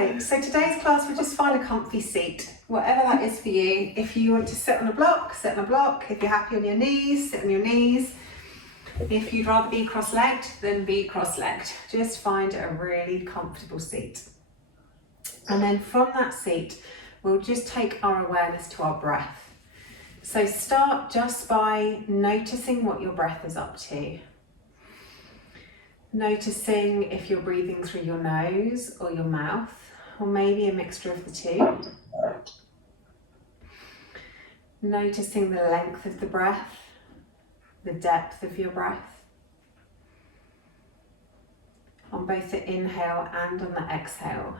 Right, so today's class, we'll just find a comfy seat, whatever that is for you. If you want to sit on a block, sit on a block. If you're happy on your knees, sit on your knees. If you'd rather be cross-legged, then be cross-legged. Just find a really comfortable seat. And then from that seat, we'll just take our awareness to our breath. So start just by noticing what your breath is up to. Noticing if you're breathing through your nose or your mouth, or maybe a mixture of the two. Noticing the length of the breath, the depth of your breath, on both the inhale and on the exhale.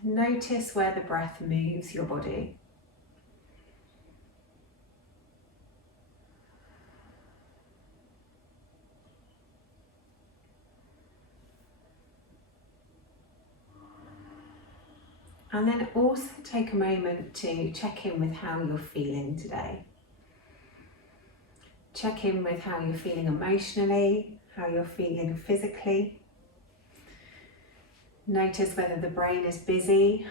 Notice where the breath moves your body. And then also take a moment to check in with how you're feeling today. Check in with how you're feeling emotionally, how you're feeling physically. Notice whether the brain is busy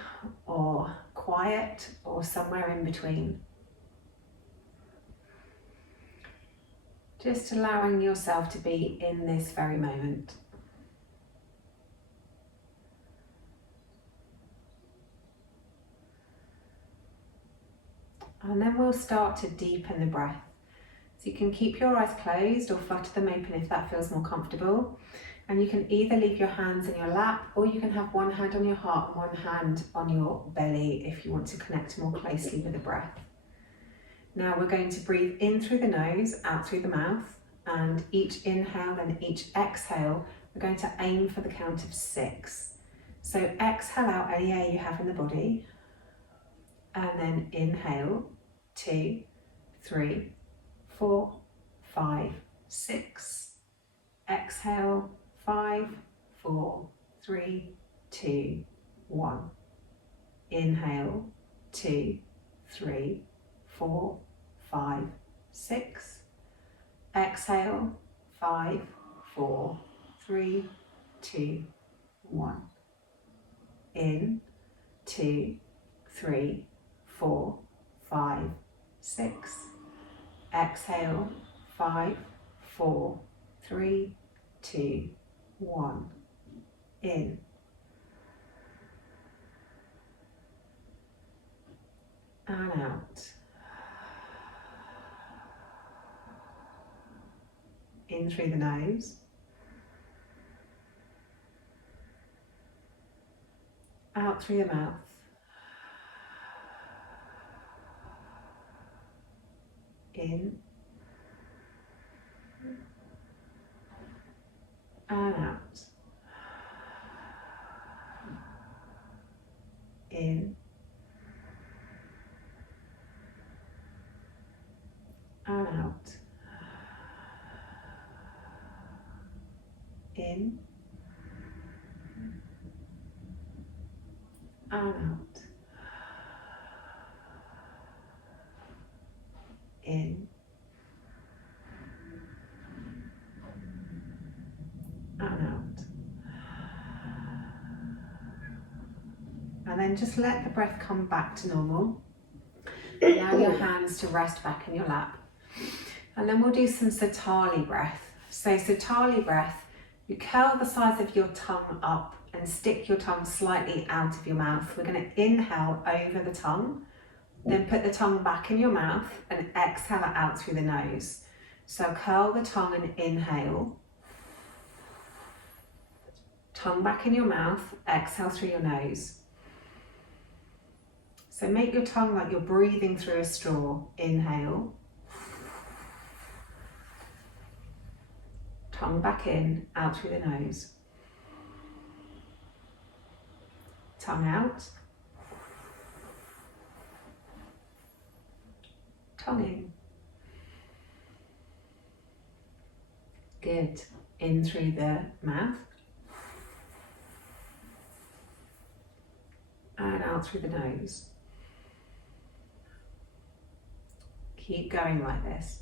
or quiet or somewhere in between. Just allowing yourself to be in this very moment. And then we'll start to deepen the breath. So you can keep your eyes closed or flutter them open if that feels more comfortable. And you can either leave your hands in your lap, or you can have one hand on your heart and one hand on your belly if you want to connect more closely with the breath. Now we're going to breathe in through the nose, out through the mouth, and each inhale and each exhale, we're going to aim for the count of 6. So exhale out any air you have in the body, and then inhale, 2, 3, 4, 5, 6. Exhale, 5, 4, 3, 2, 1. Inhale, 2, 3, 4, 5, 6. Exhale, 5, 4, 3, 2, 1. In, 2, 3, 4, 5, 6. Exhale, 5, 4, 3, 2, 1. In. And out. In through the nose. Out through the mouth. In. And out. In. And out. In. And out. In. And out. And then just let the breath come back to normal. Allow your hands to rest back in your lap. And then we'll do some Satali breath. So Satali breath, you curl the sides of your tongue up and stick your tongue slightly out of your mouth. We're going to inhale over the tongue, then put the tongue back in your mouth and exhale it out through the nose. So curl the tongue and inhale. Tongue back in your mouth, exhale through your nose. So make your tongue like you're breathing through a straw. Inhale. Tongue back in, out through the nose. Tongue out. Tongue in. Good. In through the mouth. And out through the nose. Keep going like this.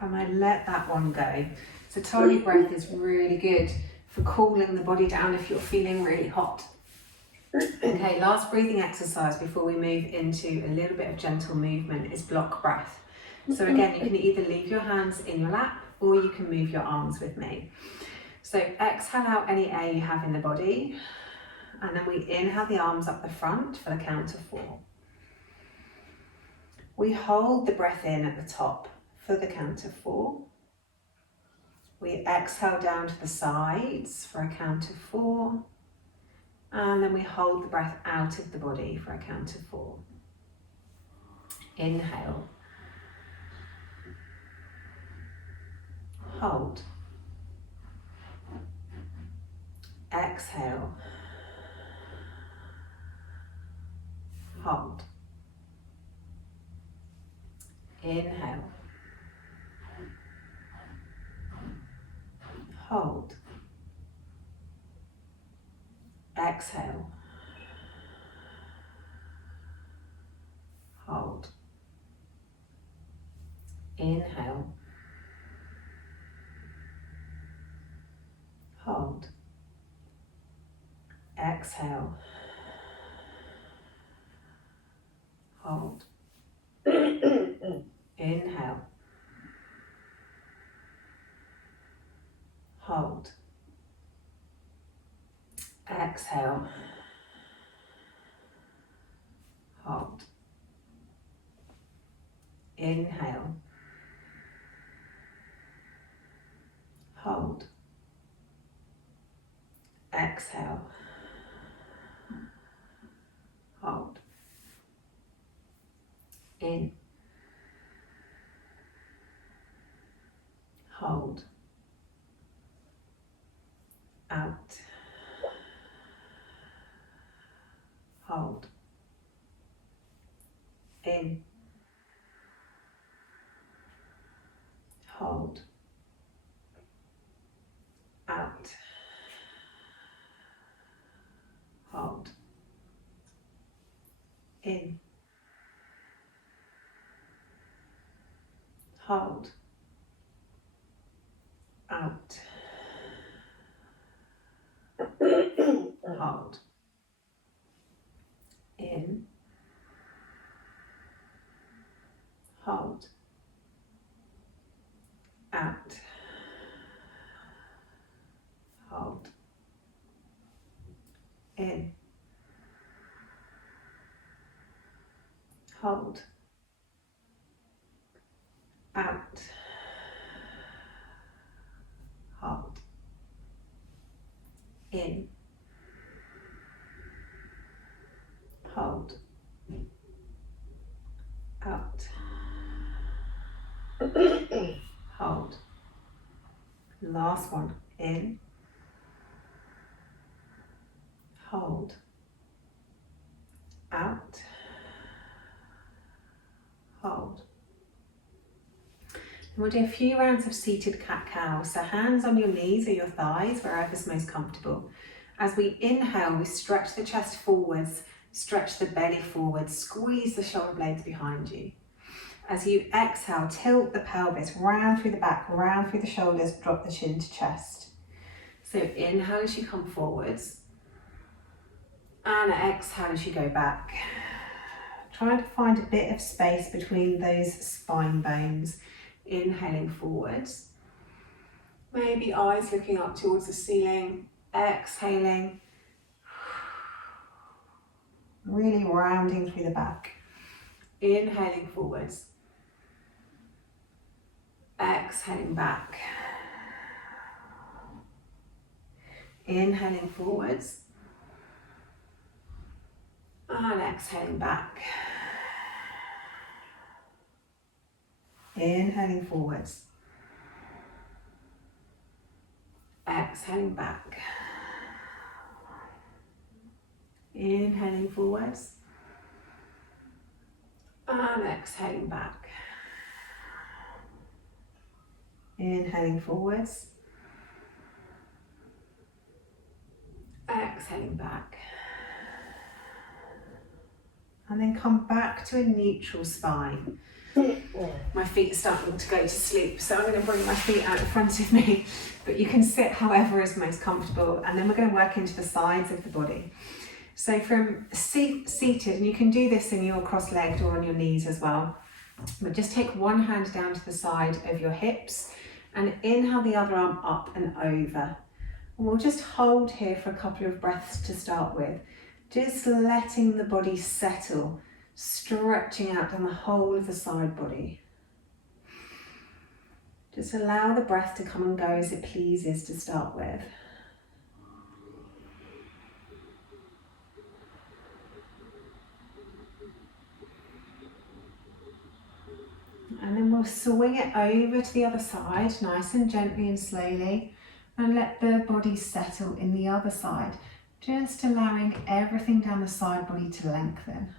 And I let that one go. So tiny breath is really good for cooling the body down if you're feeling really hot. Okay, last breathing exercise before we move into a little bit of gentle movement is block breath. So again, you can either leave your hands in your lap or you can move your arms with me. So exhale out any air you have in the body, and then we inhale the arms up the front for the count of 4. We hold the breath in at the top for the count of 4. We exhale down to the sides for a count of 4. And then we hold the breath out of the body for a count of 4. Inhale. Hold. Exhale. Hold. Inhale. Hold. Exhale. Hold. Inhale. Hold. Exhale. Hold. Inhale. Hold. Exhale. Hold. Inhale. Hold. Exhale. Hold. In. Hold. Out. Hold. In. Hold. Out. Hold. In. Hold. Out. Hold. In. Hold. Out. Hold. In. Hold. Out. Hold. In. Hold. Out. Hold. Last one. In. Hold. Out. Hold. And we'll do a few rounds of seated cat-cow. So hands on your knees or your thighs, wherever's most comfortable. As we inhale, we stretch the chest forwards, stretch the belly forwards, squeeze the shoulder blades behind you. As you exhale, tilt the pelvis round through the back, round through the shoulders, drop the chin to chest. So inhale as you come forwards, and exhale as you go back. Try to find a bit of space between those spine bones. Inhaling forwards, maybe eyes looking up towards the ceiling. Exhaling, really rounding through the back. Inhaling forwards, exhaling back. Inhaling forwards, and exhaling back. Inhaling forwards, exhaling back. Inhaling forwards, and exhaling back. Inhaling forwards, exhaling back. And then come back to a neutral spine. My feet are starting to go to sleep, so I'm going to bring my feet out in front of me, but you can sit however is most comfortable, and then we're going to work into the sides of the body. So from seated, and you can do this in your cross-legged or on your knees as well, but just take one hand down to the side of your hips and inhale the other arm up and over. And we'll just hold here for a couple of breaths to start with, just letting the body settle, stretching out down the whole of the side body. Just allow the breath to come and go as it pleases to start with. And then we'll swing it over to the other side, nice and gently and slowly, and let the body settle in the other side, just allowing everything down the side body to lengthen.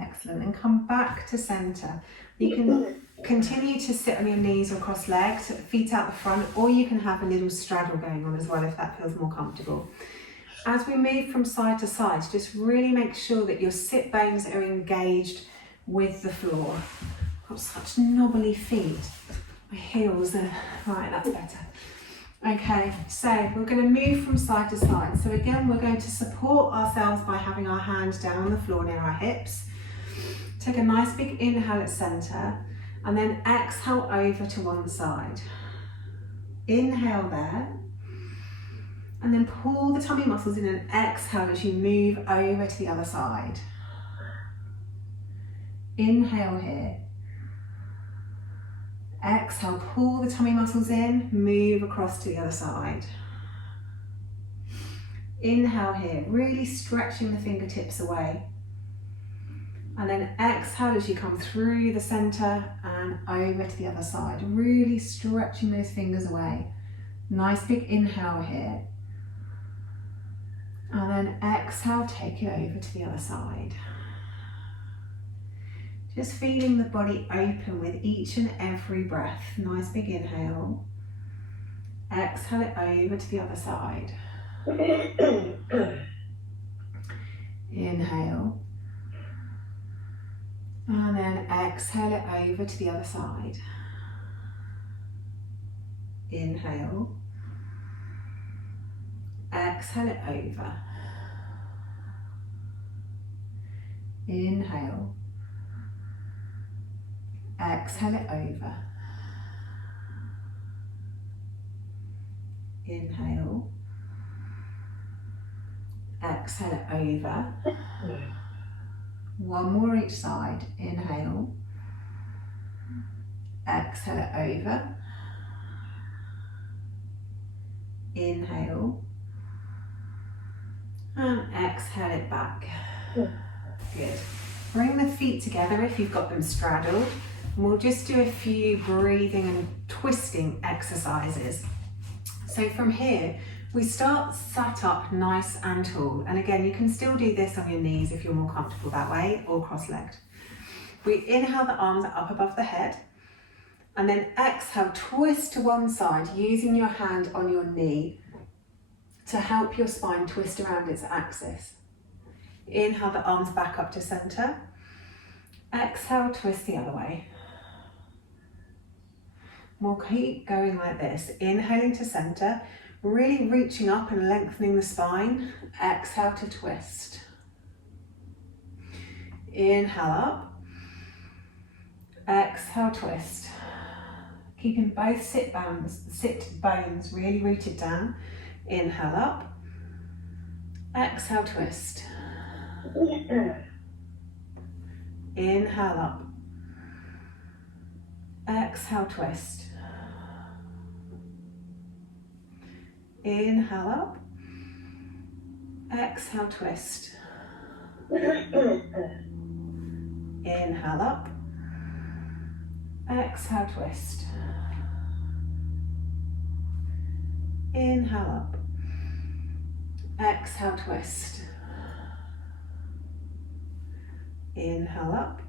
Excellent, and come back to centre. You can continue to sit on your knees or cross-legged, feet out the front, or you can have a little straddle going on as well if that feels more comfortable. As we move from side to side, just really make sure that your sit bones are engaged with the floor. I've got such knobbly feet. My heels are, right, that's better. Okay, so we're going to move from side to side. So again, we're going to support ourselves by having our hand down on the floor near our hips. Take a nice big inhale at centre, and then exhale over to one side. Inhale there, and then pull the tummy muscles in and exhale as you move over to the other side. Inhale here. Exhale, pull the tummy muscles in, move across to the other side. Inhale here, really stretching the fingertips away. And then exhale as you come through the centre and over to the other side, really stretching those fingers away. Nice big inhale here. And then exhale, take it over to the other side. Just feeling the body open with each and every breath. Nice big inhale. Exhale it over to the other side. Inhale. And then exhale it over to the other side. Inhale. Exhale it over. Inhale. Exhale it over. Inhale. Exhale it over. One more each side. Inhale. Exhale it over. Inhale. And exhale it back. Good. Bring the feet together if you've got them straddled. And we'll just do a few breathing and twisting exercises. So from here, we start sat up nice and tall. And again, you can still do this on your knees if you're more comfortable that way, or cross-legged. We inhale the arms up above the head, and then exhale, twist to one side using your hand on your knee to help your spine twist around its axis. Inhale the arms back up to centre. Exhale, twist the other way. We'll keep going like this, inhaling to centre, really reaching up and lengthening the spine. Exhale to twist. Inhale up. Exhale, twist. Keeping both sit bones really rooted down. Inhale up. Exhale, twist. Inhale up. Exhale, twist. Inhale up. Exhale, twist. Inhale up. Exhale, twist. Inhale up. Exhale, twist. Inhale up.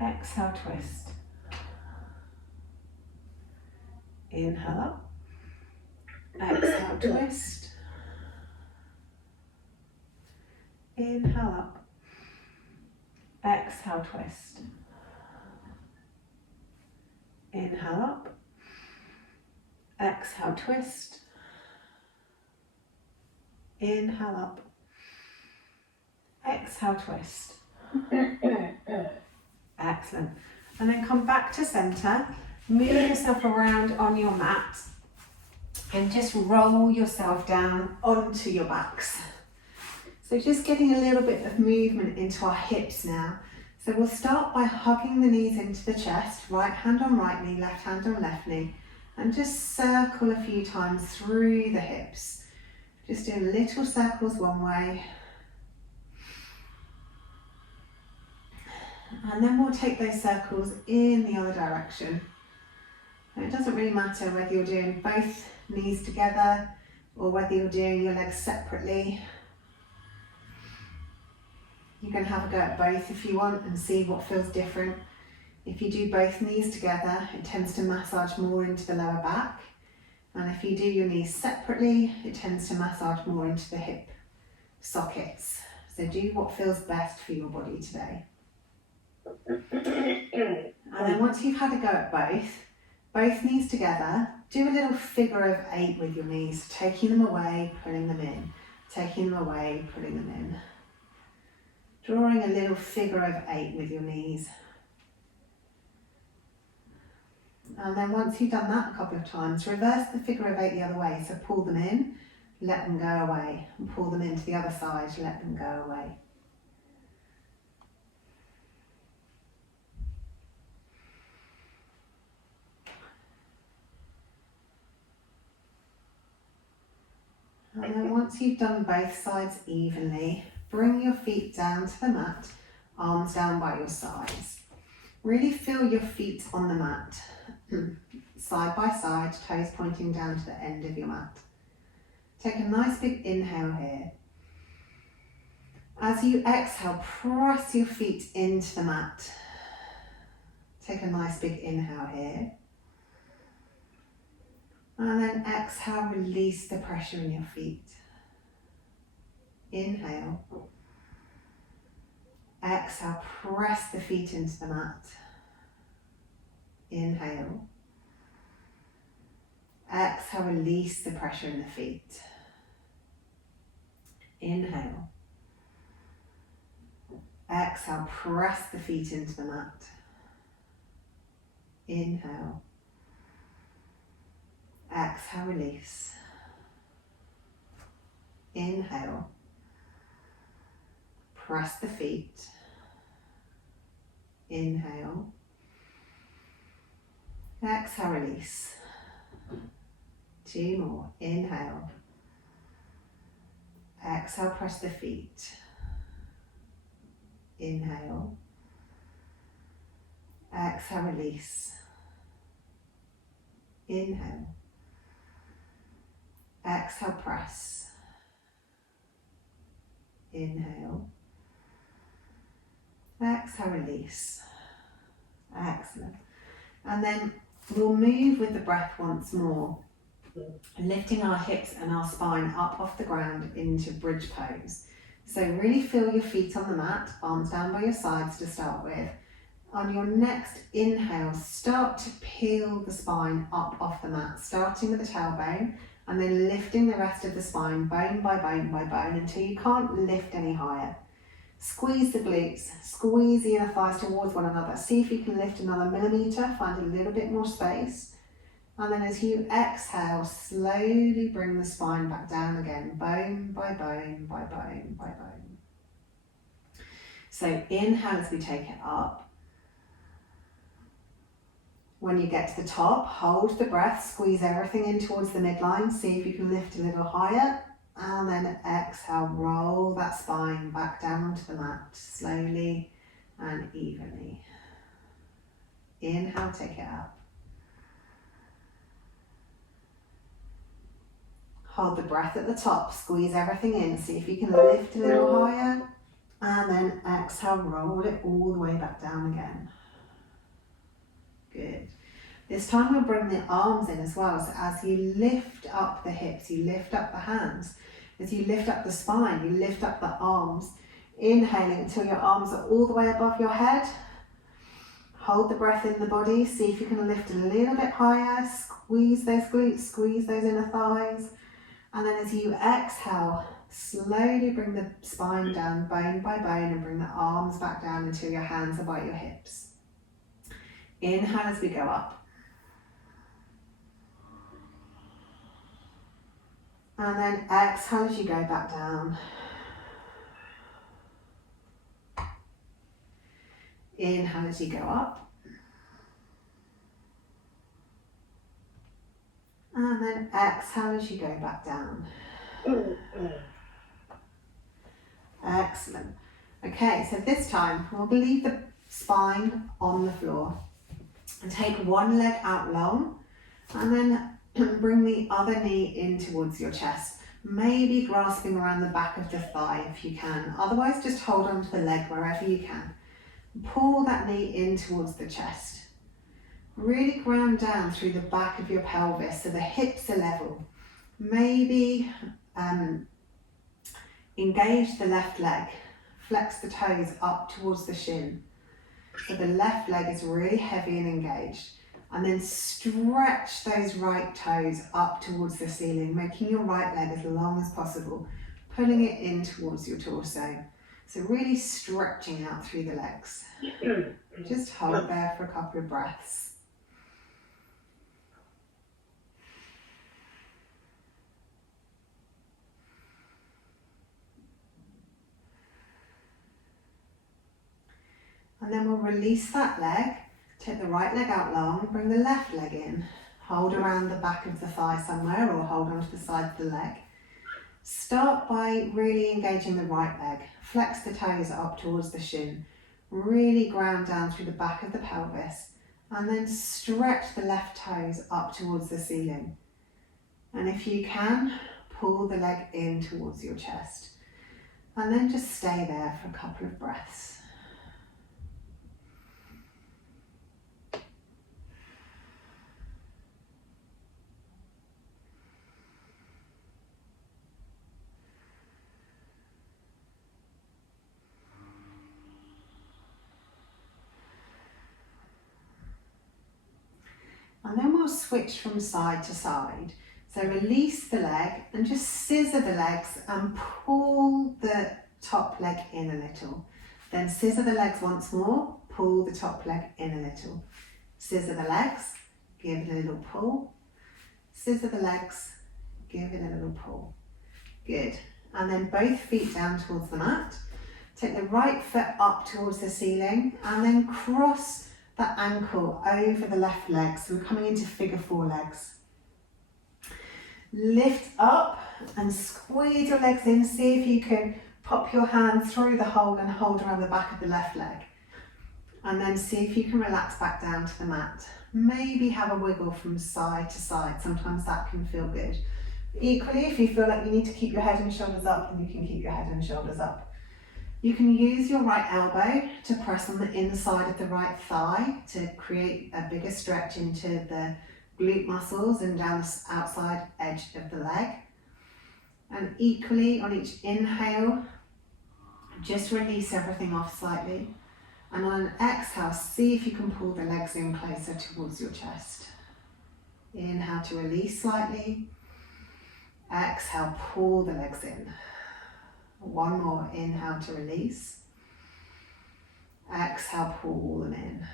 Exhale, twist. Inhale up. Exhale, twist. Inhale up. Exhale, twist. Inhale up. Exhale, twist. Inhale up. Exhale, twist. Excellent. And then come back to center. Move yourself around on your mat and just roll yourself down onto your backs. So just getting a little bit of movement into our hips now. So we'll start by hugging the knees into the chest, right hand on right knee, left hand on left knee, and just circle a few times through the hips. Just do little circles one way. And then we'll take those circles in the other direction. And it doesn't really matter whether you're doing both knees together or whether you're doing your legs separately. You can have a go at both if you want and see what feels different. If you do both knees together, it tends to massage more into the lower back. And if you do your knees separately, it tends to massage more into the hip sockets. So do what feels best for your body today. And then once you've had a go at both knees together, do a little figure of 8 with your knees, taking them away, pulling them in, taking them away, pulling them in. Drawing a little figure of 8 with your knees. And then once you've done that a couple of times, reverse the figure of 8 the other way. So pull them in, let them go away, and pull them into the other side, let them go away. And then once you've done both sides evenly, bring your feet down to the mat, arms down by your sides. Really feel your feet on the mat, side by side, toes pointing down to the end of your mat. Take a nice big inhale here. As you exhale, press your feet into the mat. Take a nice big inhale here. And then exhale, release the pressure in your feet. Inhale. Exhale, press the feet into the mat. Inhale. Exhale, release the pressure in the feet. Inhale. Exhale, press the feet into the mat. Inhale. Exhale, release. Inhale. Press the feet. Inhale. Exhale, release. 2 more. Inhale. Exhale, press the feet. Inhale. Exhale, release. Inhale. Exhale, press. Inhale. Exhale, release. Excellent. And then we'll move with the breath once more, lifting our hips and our spine up off the ground into bridge pose. So really feel your feet on the mat, arms down by your sides to start with. On your next inhale, start to peel the spine up off the mat, starting with the tailbone and then lifting the rest of the spine bone by bone by bone until you can't lift any higher. Squeeze the glutes, squeeze the inner thighs towards one another. See if you can lift another millimetre, find a little bit more space. And then as you exhale, slowly bring the spine back down again, bone by bone by bone by bone. So inhale as we take it up. When you get to the top, hold the breath, squeeze everything in towards the midline. See if you can lift a little higher. And then exhale, roll that spine back down onto the mat, slowly and evenly. Inhale, take it up. Hold the breath at the top, squeeze everything in. See if you can lift a little higher. And then exhale, roll it all the way back down again. Good. This time we'll bring the arms in as well. So as you lift up the hips, you lift up the hands. As you lift up the spine, you lift up the arms. Inhaling until your arms are all the way above your head. Hold the breath in the body. See if you can lift a little bit higher. Squeeze those glutes, squeeze those inner thighs. And then as you exhale, slowly bring the spine down bone by bone and bring the arms back down until your hands are by your hips. Inhale as we go up. And then exhale as you go back down. Inhale as you go up. And then exhale as you go back down. Excellent. Okay, so this time we'll leave the spine on the floor and take one leg out long and then bring the other knee in towards your chest. Maybe grasping around the back of the thigh if you can. Otherwise, just hold on to the leg wherever you can. Pull that knee in towards the chest. Really ground down through the back of your pelvis so the hips are level. Maybe engage the left leg. Flex the toes up towards the shin. So the left leg is really heavy and engaged. And then stretch those right toes up towards the ceiling, making your right leg as long as possible, pulling it in towards your torso. So really stretching out through the legs. Just hold there for a couple of breaths. And then we'll release that leg, take the right leg out long, bring the left leg in. Hold around the back of the thigh somewhere or hold onto the side of the leg. Start by really engaging the right leg. Flex the toes up towards the shin. Really ground down through the back of the pelvis. And then stretch the left toes up towards the ceiling. And if you can, pull the leg in towards your chest. And then just stay there for a couple of breaths. And then we'll switch from side to side. So release the leg and just scissor the legs and pull the top leg in a little. Then scissor the legs once more, pull the top leg in a little. Scissor the legs, give it a little pull. Scissor the legs, give it a little pull. Good. And then both feet down towards the mat. Take the right foot up towards the ceiling and then cross that ankle over the left leg. So we're coming into figure four legs. Lift up and squeeze your legs in. See if you can pop your hand through the hole and hold around the back of the left leg. And then see if you can relax back down to the mat. Maybe have a wiggle from side to side. Sometimes that can feel good. Equally, if you feel like you need to keep your head and shoulders up, then you can keep your head and shoulders up. You can use your right elbow to press on the inside of the right thigh to create a bigger stretch into the glute muscles and down the outside edge of the leg. And equally on each inhale, just release everything off slightly. And on an exhale, see if you can pull the legs in closer towards your chest. Inhale to release slightly. Exhale, pull the legs in. One more, inhale to release. Exhale, pull them in.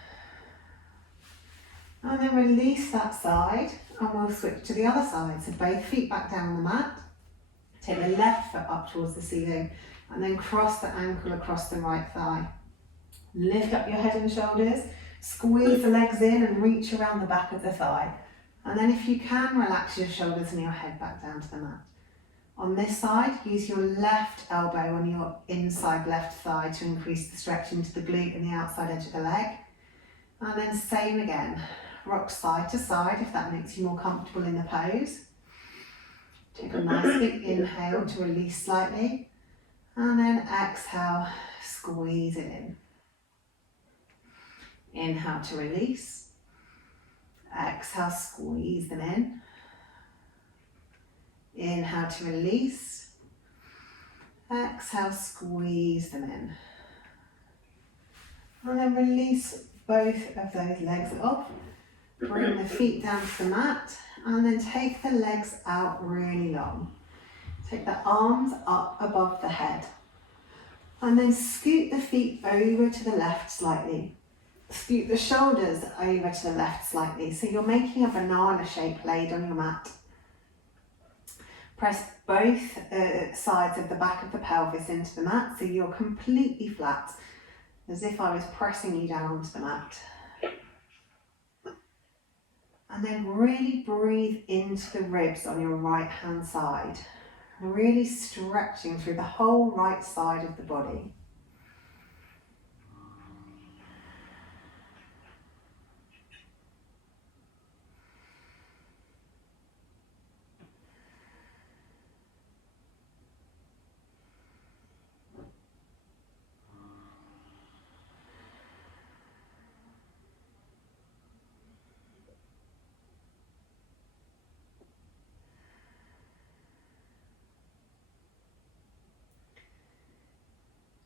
And then release that side and we'll switch to the other side. So both feet back down on the mat. Take the left foot up towards the ceiling and then cross the ankle across the right thigh. Lift up your head and shoulders, squeeze the legs in and reach around the back of the thigh. And then if you can, relax your shoulders and your head back down to the mat. On this side, use your left elbow on your inside left thigh to increase the stretch into the glute and the outside edge of the leg. And then same again, rock side to side if that makes you more comfortable in the pose. Take a nice big inhale to release slightly. And then exhale, squeeze it in. Inhale to release. Exhale, squeeze them in. Inhale to release. Exhale, squeeze them in. And then release both of those legs off. Bring the feet down to the mat and then take the legs out really long. Take the arms up above the head. And then scoot the feet over to the left slightly. Scoot the shoulders over to the left slightly. So you're making a banana shape laid on your mat. Press both sides of the back of the pelvis into the mat so you're completely flat, as if I was pressing you down onto the mat. And then really breathe into the ribs on your right hand side. Really stretching through the whole right side of the body.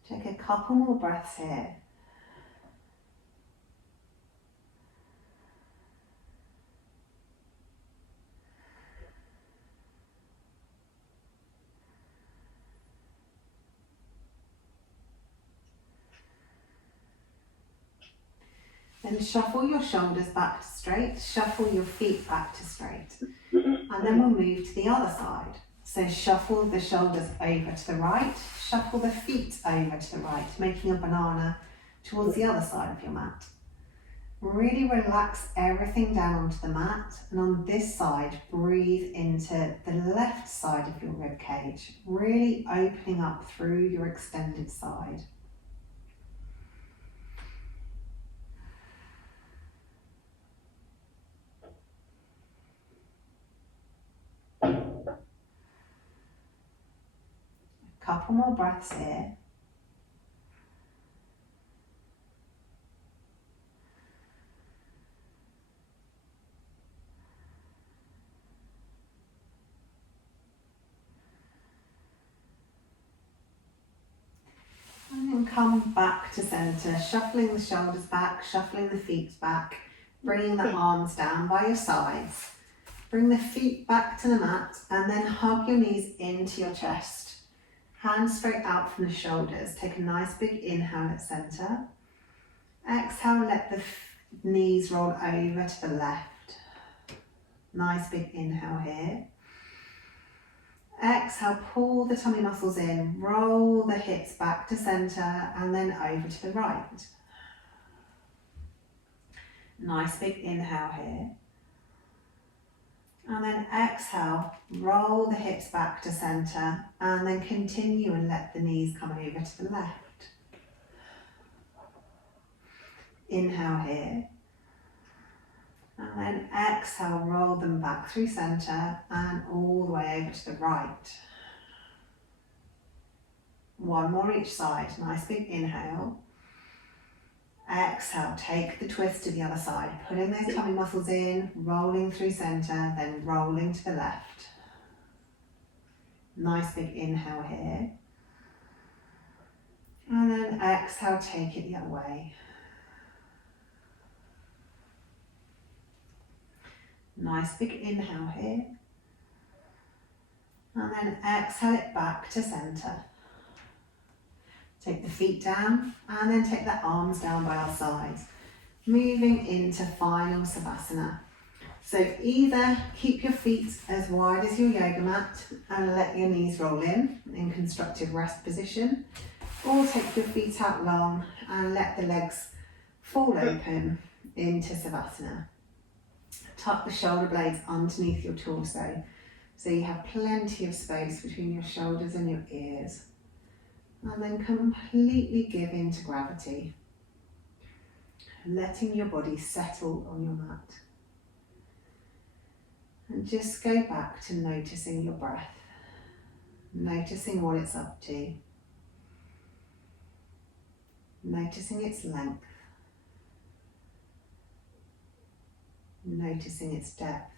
Take a couple more breaths here. Then shuffle your shoulders back to straight, shuffle your feet back to straight. And then we'll move to the other side. So shuffle the shoulders over to the right, shuffle the feet over to the right, making a banana towards the other side of your mat. Really relax everything down onto the mat, and on this side, breathe into the left side of your rib cage, really opening up through your extended side. Couple more breaths here. And then come back to center, shuffling the shoulders back, shuffling the feet back, bringing the arms down by your sides. Bring the feet back to the mat and then hug your knees into your chest. Hands straight out from the shoulders. Take a nice big inhale at center. Exhale, let the knees roll over to the left. Nice big inhale here. Exhale, pull the tummy muscles in, roll the hips back to center and then over to the right. Nice big inhale here. And then exhale, roll the hips back to center and then continue and let the knees come over to the left. Inhale here. And then exhale, roll them back through center and all the way over to the right. One more each side, nice big inhale. Exhale, take the twist to the other side, putting those tummy muscles in, rolling through center, then rolling to the left. Nice big inhale here. And then exhale, take it the other way. Nice big inhale here. And then exhale it back to center. Take the feet down and then take the arms down by our sides. Moving into final Sabasana. So either keep your feet as wide as your yoga mat and let your knees roll in constructive rest position, or take your feet out long and let the legs fall open into Sabasana. Tuck the shoulder blades underneath your torso so you have plenty of space between your shoulders and your ears. And then completely give in to gravity, letting your body settle on your mat. And just go back to noticing your breath, noticing what it's up to. Noticing its length, noticing its depth.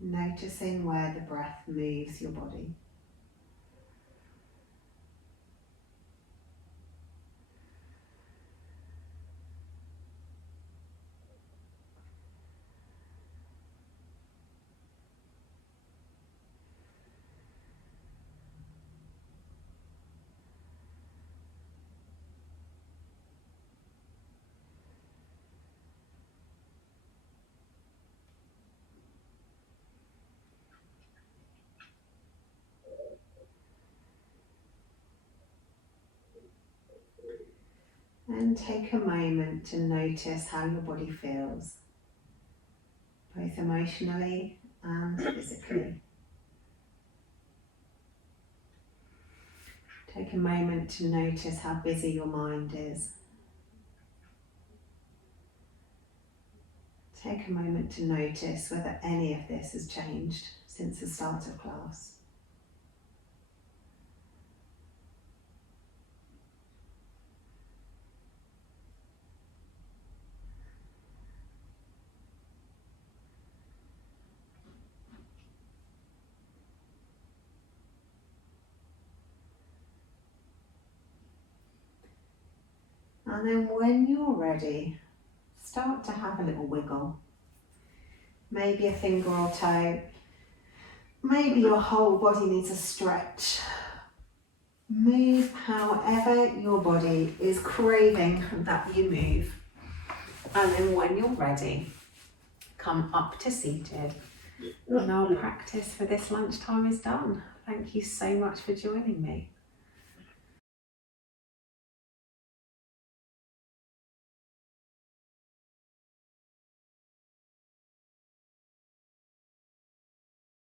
Noticing where the breath moves your body. And take a moment to notice how your body feels, both emotionally and physically. Take a moment to notice how busy your mind is. Take a moment to notice whether any of this has changed since the start of class. And then when you're ready, start to have a little wiggle. Maybe a finger or toe. Maybe your whole body needs a stretch. Move however your body is craving that you move. And then when you're ready, come up to seated. And our practice for this lunchtime is done. Thank you so much for joining me.